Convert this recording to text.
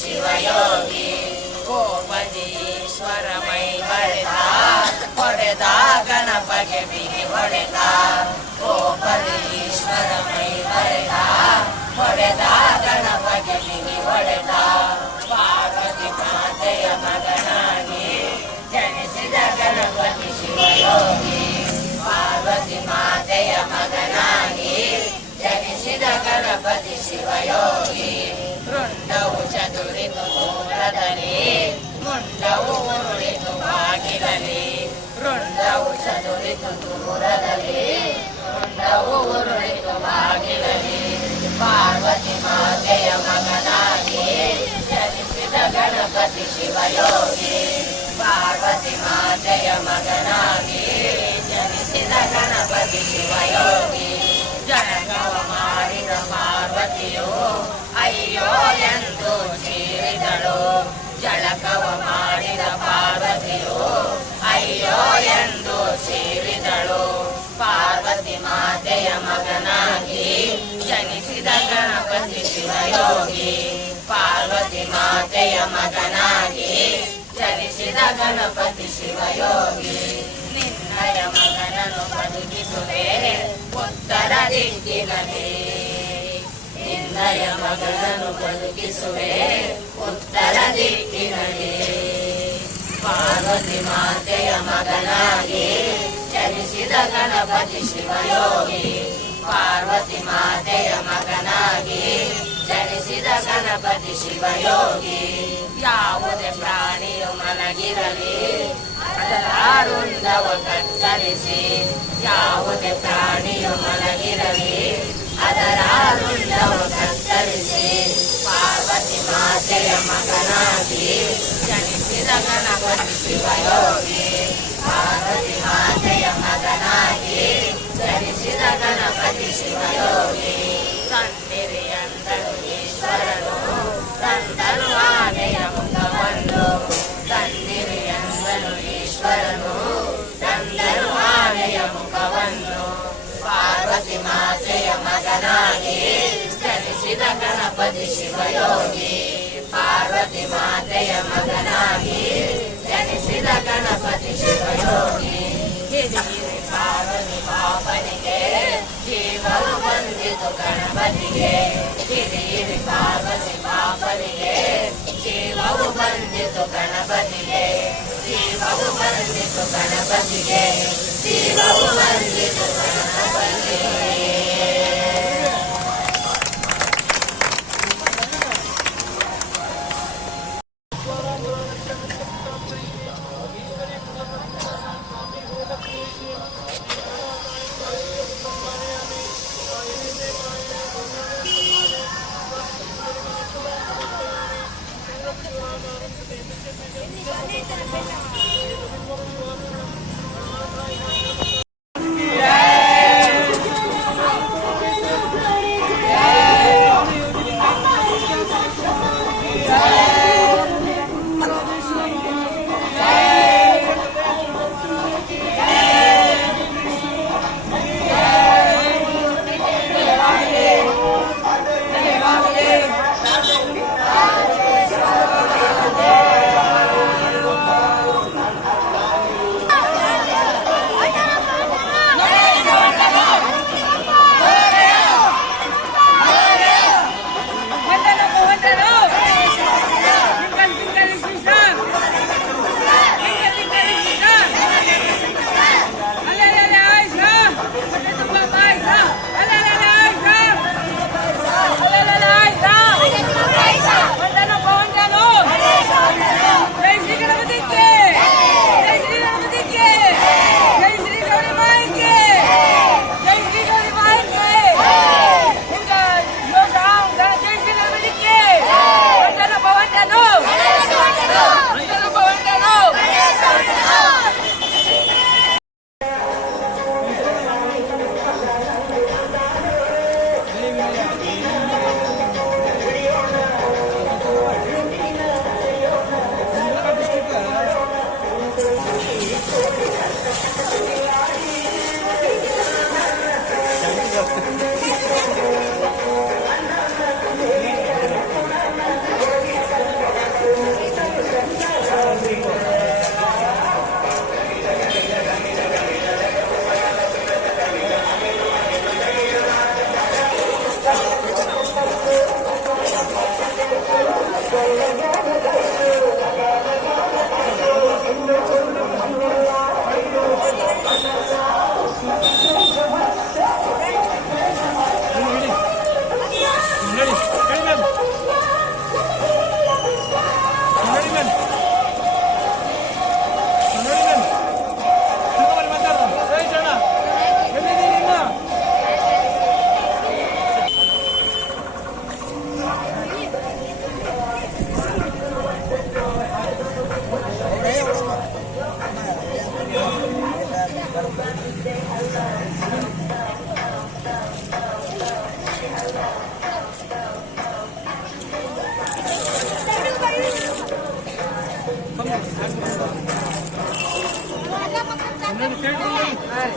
ಶಿವಯೋಗಿ. ಗೋಪದೀಶ್ವರ ಮೈ ಬರೆದ, ಹೊಡೆದ ಗಣಪಗೆ ಬಿಗಿ ಹೊಡೆದ. ಗೋಪದೀಶ್ವರ ಮೈ ಬರೆದ, ಹೊಡೆದ ಗಣಪಗೆ ಬಿಗಿ ಹೊಡೆದ. ಪಾರ್ವತಿ ಮಾತೆಯ ಮಗನಾಗಿ ಜನಿಸಿದ ಗಣಪತಿ ಶಿವಯೋಗಿ. ಪಾರ್ವತಿ ಮಾತೆಯ ಮಗನಾಗಿ ಜನಿಸಿದ ಗಣಪತಿ ಶಿವಯೋಗಿ. ಮುಂಡವು ಉರುಳಿತು ಬಾಗಿಲಲ್ಲಿ ವೃಂದವು ಚದುರಿತು ದೂರದಲ್ಲಿ ಮುಂಡವು ಉರುಳಿತು ಬಾಗಿಲಲ್ಲಿ ಪಾರ್ವತಿ ಮಾತೆಯ ಮಗನಾಗಿ ಜನಿಸಿದ ಗಣಪತಿ ಶಿವಯೋಗಿ ಪಾರ್ವತಿ ಮಾತೆಯ ಮಗನಾಗಿ ಜನಿಸಿದ ಗಣಪತಿ ಶಿವಯೋಗಿ ಜಳಕವ ಮಾಡಿದ ಪಾರ್ವತಿಯು ಅಯ್ಯೋ ಎಂದು ಮಗನಾಗಿ ಜನಿಸಿದ ಗಣಪತಿ ಶಿವಯೋಗಿ ಪಾರ್ವತಿ ಮಾತೆಯ ಮಗನಾಗಿ ಜನಿಸಿದ ಗಣಪತಿ ಶಿವಯೋಗಿ ನಿನ್ನಯ ಮಗನನ್ನು ಬದುಕಿಸುವೆ ಉತ್ತರ ದಿಕ್ಕಿನಲ್ಲಿ ನಿನ್ನಯ ಮಗನನ್ನು ಬದುಕಿಸುವೆ ಉತ್ತರ ದಿಕ್ಕಿನಲ್ಲಿ ಪಾರ್ವತಿ ಮಾತೆಯ ಮಗನಾಗಿ ಜನಿಸಿದ ಗಣಪತಿ ಶಿವಯೋಗಿ ಪಾರ್ವತಿ ಮಾತೆಯ ಮಗನಾಗಿ ಜನಿಸಿದ ಗಣಪತಿ ಶಿವಯೋಗಿ. ಯಾವುದೇ ಪ್ರಾಣಿಯು ಮಲಗಿರಲಿ, ಅದರ ರುಂಡವ ಕತ್ತರಿಸಿ. ಯಾವುದೇ ಪ್ರಾಣಿಯು ಮಲಗಿರಲಿ, ಅದರ ರುಂಡವ ಕತ್ತರಿಸಿ. ಪಾರ್ವತಿ ಮಾತೆಯ ಮಗನಾಗಿ ಜನಿಸಿದ ಗಣಪತಿ ಶಿವಯೋಗಿ. ಈಶ್ವರನು ತಂದನು ಆನೆಯ ಮುಖವನ್ನು ಪಾರ್ವತಿ ಮಾತೆಯ ಮಗನಾಗಿ ಜನಿಸಿದ ಗಣಪತಿ ಶಿವಯೋಗಿ ಪಾರ್ವತಿ ಮಾತೆಯ ಮಗನಾಗಿ ಜನಿಸಿದ ಗಣಪತಿ ಶಿವಯೋಗಿ ಪಾರ್ವತಿ ಪಾಪನಿಗೆ ಜೀವವು ಬಂದಿತು ಗಣಪತಿಗೆ ಹಿರಿಯಿರಿ ಪಾರ್ವತಿ ಪಾಪನಿಗೆ ಜೀವವು ಬಂದಿತು ಗಣಪತಿಗೆ. ಜೀವವು ಬಂದಿತು ಗಣಪತಿಗೆ ಜೀವವು ಬಂದಿತು 哎？